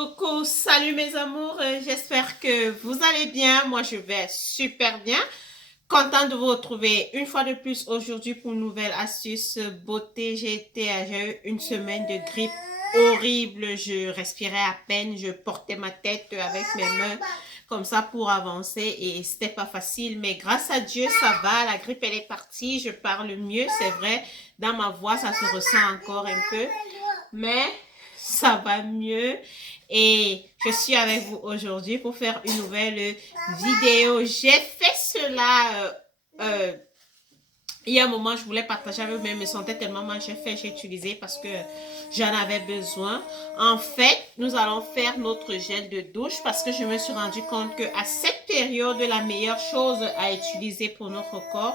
Coucou, salut mes amours, j'espère que vous allez bien. Moi, je vais super bien. Contente de vous retrouver une fois de plus aujourd'hui pour une nouvelle astuce beauté. J'ai eu une semaine de grippe horrible. Je respirais à peine, je portais ma tête avec mes mains comme ça pour avancer et c'était pas facile. Mais grâce à Dieu, ça va. La grippe, elle est partie. Je parle mieux, c'est vrai. Dans ma voix, ça se ressent encore un peu. Mais ça va mieux et je suis avec vous aujourd'hui pour faire une nouvelle vidéo. J'ai fait cela il y a un moment, je voulais partager avec vous, mais je me sentais tellement mal. J'ai utilisé parce que j'en avais besoin. En fait, nous allons faire notre gel de douche parce que je me suis rendu compte que à cette période, la meilleure chose à utiliser pour notre corps,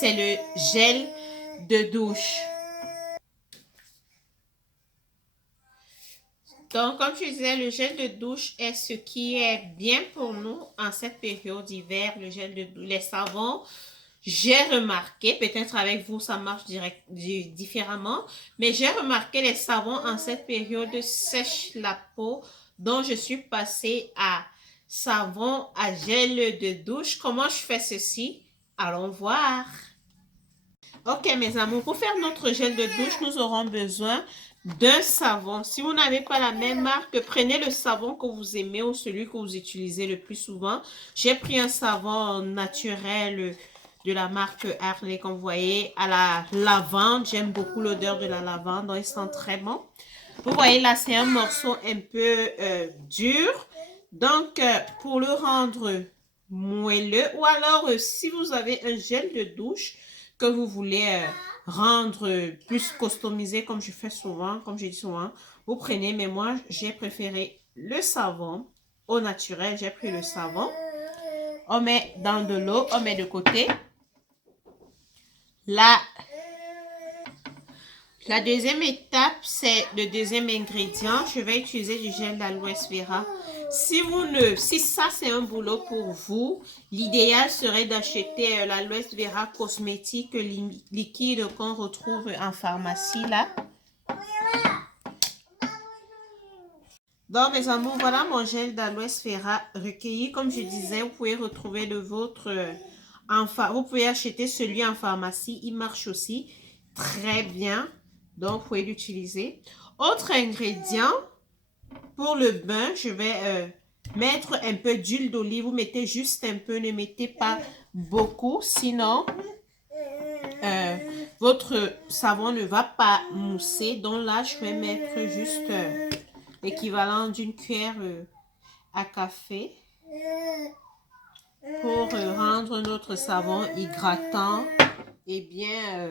c'est le gel de douche. Donc, comme je disais, le gel de douche est ce qui est bien pour nous en cette période d'hiver. Le gel de douche, les savons, j'ai remarqué, peut-être avec vous ça marche différemment, mais j'ai remarqué les savons en cette période sèchent la peau. Donc, je suis passée à savon à gel de douche. Comment je fais ceci? Allons voir. Ok, mes amours, pour faire notre gel de douche, nous aurons besoin d'un savon. Si vous n'avez pas la même marque, prenez le savon que vous aimez ou celui que vous utilisez le plus souvent. J'ai pris un savon naturel de la marque Harley, comme vous voyez, à la lavande. J'aime beaucoup l'odeur de la lavande, donc il sent très bon. Vous voyez là, c'est un morceau un peu dur. Donc, pour le rendre moelleux, ou alors si vous avez un gel de douche, que vous voulez rendre plus customisé comme je fais souvent, comme je dis souvent, vous prenez, mais moi j'ai préféré le savon au naturel, j'ai pris le savon, on met dans de l'eau, on met de côté. La deuxième étape, c'est le deuxième ingrédient. Je vais utiliser du gel d'aloe vera. Si ça c'est un boulot pour vous, l'idéal serait d'acheter l'aloe vera cosmétique liquide qu'on retrouve en pharmacie là. Donc mes amours, voilà mon gel d'aloe vera recueilli. Comme je disais, vous pouvez retrouver le vôtre vous pouvez acheter celui en pharmacie. Il marche aussi très bien. Donc vous pouvez l'utiliser. Autre ingrédient, pour le bain, je vais mettre un peu d'huile d'olive. Vous mettez juste un peu, ne mettez pas beaucoup. Sinon, votre savon ne va pas mousser. Donc là, je vais mettre juste l'équivalent d'une cuillère à café pour rendre notre savon hydratant et bien.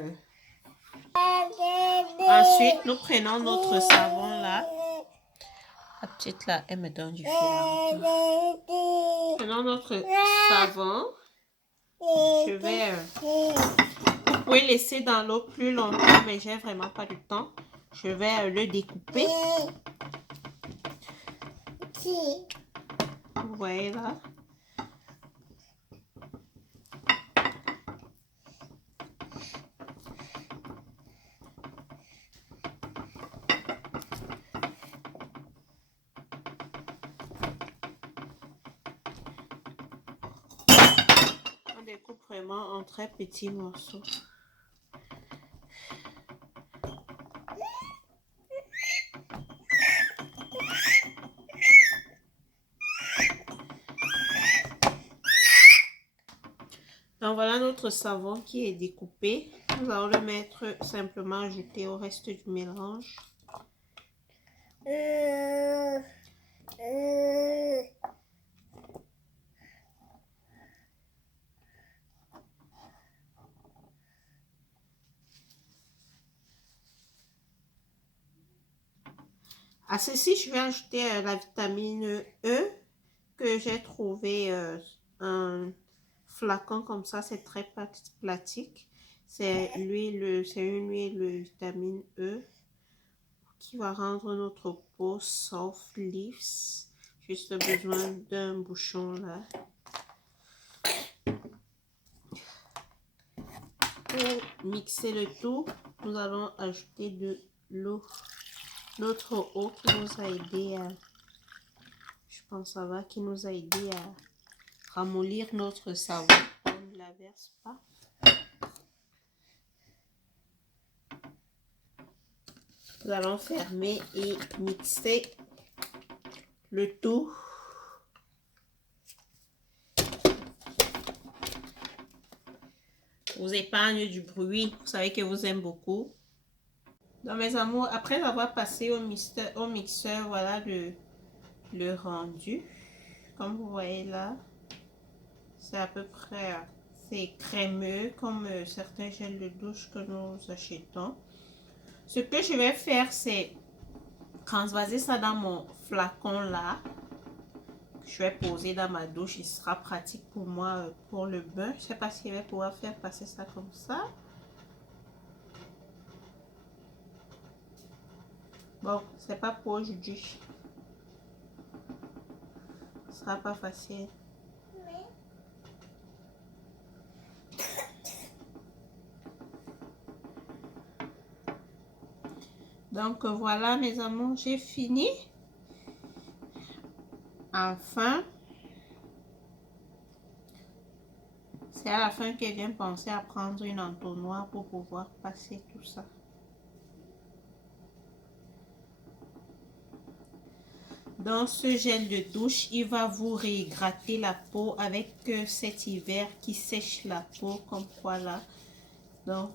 Ensuite, nous prenons notre savon là. La petite là, elle me donne du fil à retordre. Prenons notre savon. Je vais... vous pouvez laisser dans l'eau plus longtemps, mais j'ai vraiment pas du temps. Je vais le découper. Vous voyez là. On découpe vraiment en très petits morceaux. Donc voilà notre savon qui est découpé. Nous allons le mettre simplement ajouter au reste du mélange. À ceci, je vais ajouter la vitamine E que j'ai trouvé un flacon comme ça. C'est très pratique. C'est une huile vitamine E qui va rendre notre peau soft lips. Juste besoin d'un bouchon là. Pour mixer le tout, nous allons ajouter de l'eau. Notre eau qui nous a aidé Je pense que ça va, qui nous a aidé à ramollir notre savon. On ne la verse pas. Nous allons fermer et mixer le tout. Vous épargne du bruit. Vous savez que vous aimez beaucoup. Donc mes amours, après avoir passé au mixeur, voilà le rendu. Comme vous voyez là, c'est à peu près, c'est crémeux comme certains gels de douche que nous achetons. Ce que je vais faire, c'est transvaser ça dans mon flacon là. Je vais poser dans ma douche. Il sera pratique pour moi pour le bain. Je ne sais pas si je vais pouvoir faire passer ça comme ça. Bon, c'est pas pour aujourd'hui. Ce sera pas facile. Donc voilà mes amours, j'ai fini. Enfin, c'est à la fin qu'elle vient penser à prendre une entonnoir pour pouvoir passer tout ça. Dans ce gel de douche, il va vous réhydrater la peau avec cet hiver qui sèche la peau comme quoi là. Donc,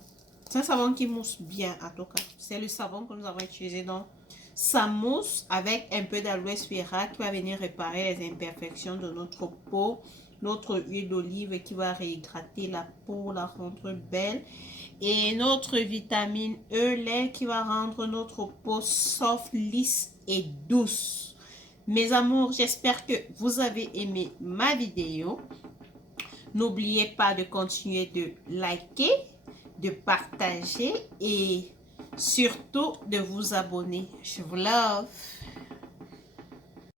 c'est un savon qui mousse bien en tout cas. C'est le savon que nous avons utilisé. Donc, ça mousse avec un peu d'aloe vera qui va venir réparer les imperfections de notre peau. Notre huile d'olive qui va réhydrater la peau, la rendre belle. Et notre vitamine E, lait qui va rendre notre peau soft, lisse et douce. Mes amours, j'espère que vous avez aimé ma vidéo. N'oubliez pas de continuer de liker, de partager et surtout de vous abonner. Je vous love.